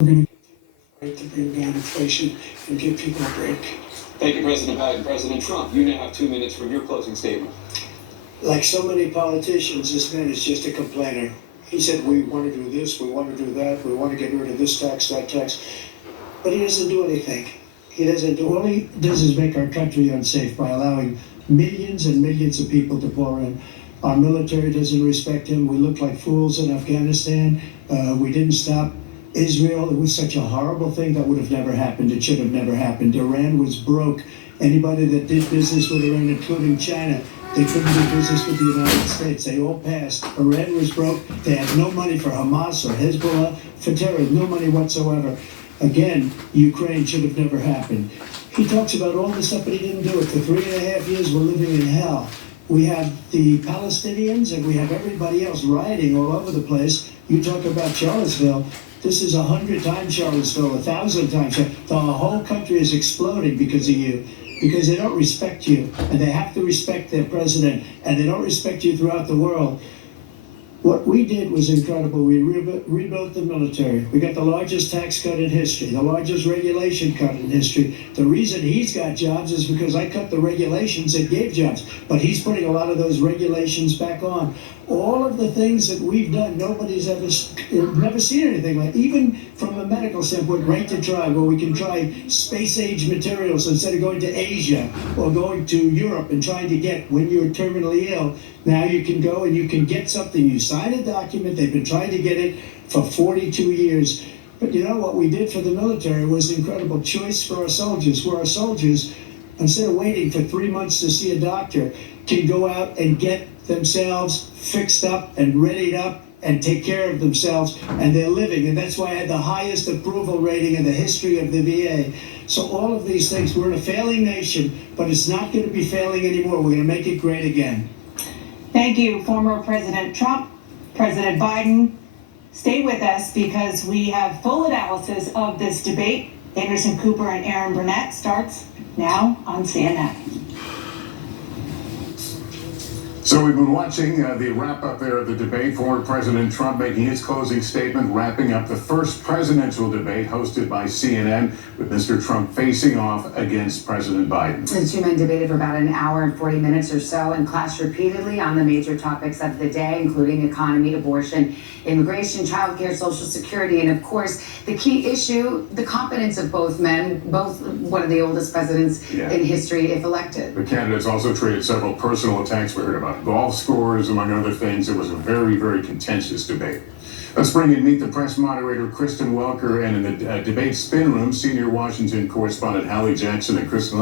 We're going to fight to bring down inflation and give people a break. Thank you, President Biden. President Trump, you now have 2 minutes for your closing statement. Like so many politicians, this man is just a complainer. He said, we want to do this, we want to do that, we want to get rid of this tax, that tax. But he doesn't do anything. He doesn't do, all he does is make our country unsafe by allowing millions and millions of people to pour in. Our military doesn't respect him. We look like fools in Afghanistan. We didn't stop Israel. It was such a horrible thing that would have never happened. It should have never happened. Iran was broke. Anybody that did business with Iran, including China, they couldn't do business with the United States. They all passed. Iran was broke. They had no money for Hamas or Hezbollah, for terror, no money whatsoever. Again, Ukraine should have never happened. He talks about all this stuff, but he didn't do it. For 3.5 years, we're living in hell. We have the Palestinians and we have everybody else rioting all over the place. You talk about Charlottesville. This is 100 times Charlottesville, 1,000 times. The whole country is exploding because of you, because they don't respect you, and they have to respect their president, and they don't respect you throughout the world. What we did was incredible. We rebuilt the military. We got the largest tax cut in history, the largest regulation cut in history. The reason he's got jobs is because I cut the regulations that gave jobs, but he's putting a lot of those regulations back on. All of the things that we've done, nobody's never seen anything like. Even from a medical standpoint, right to try, where we can try space-age materials instead of going to Asia or going to Europe and trying to get, when you're terminally ill, now you can go and you can get something. You sign a document. They've been trying to get it for 42 years. But you know what we did for the military was incredible choice for our soldiers, where our soldiers, instead of waiting for 3 months to see a doctor, can go out and get themselves fixed up and readied up and take care of themselves, and they're living. And that's why I had the highest approval rating in the history of the VA. So all of these things, we're in a failing nation, but it's not going to be failing anymore. We're going to make it great again. Thank you, former President Trump, President Biden. Stay with us because we have full analysis of this debate. Anderson Cooper and Aaron Burnett starts now on CNN. So we've been watching the wrap-up there of the debate. Former President Trump making his closing statement, wrapping up the first presidential debate hosted by CNN, with Mr. Trump facing off against President Biden. The two men debated for about an hour and 40 minutes or so and clashed repeatedly on the major topics of the day, including economy, abortion, immigration, childcare, Social Security, and of course, the key issue, the competence of both men, both one of the oldest presidents in history, if elected. The candidates also traded several personal attacks. We heard about golf scores, among other things. It was a very, very contentious debate. Let's bring in Meet the Press moderator Kristen Welker, and in the debate spin room, senior Washington correspondent Hallie Jackson. And Kristen,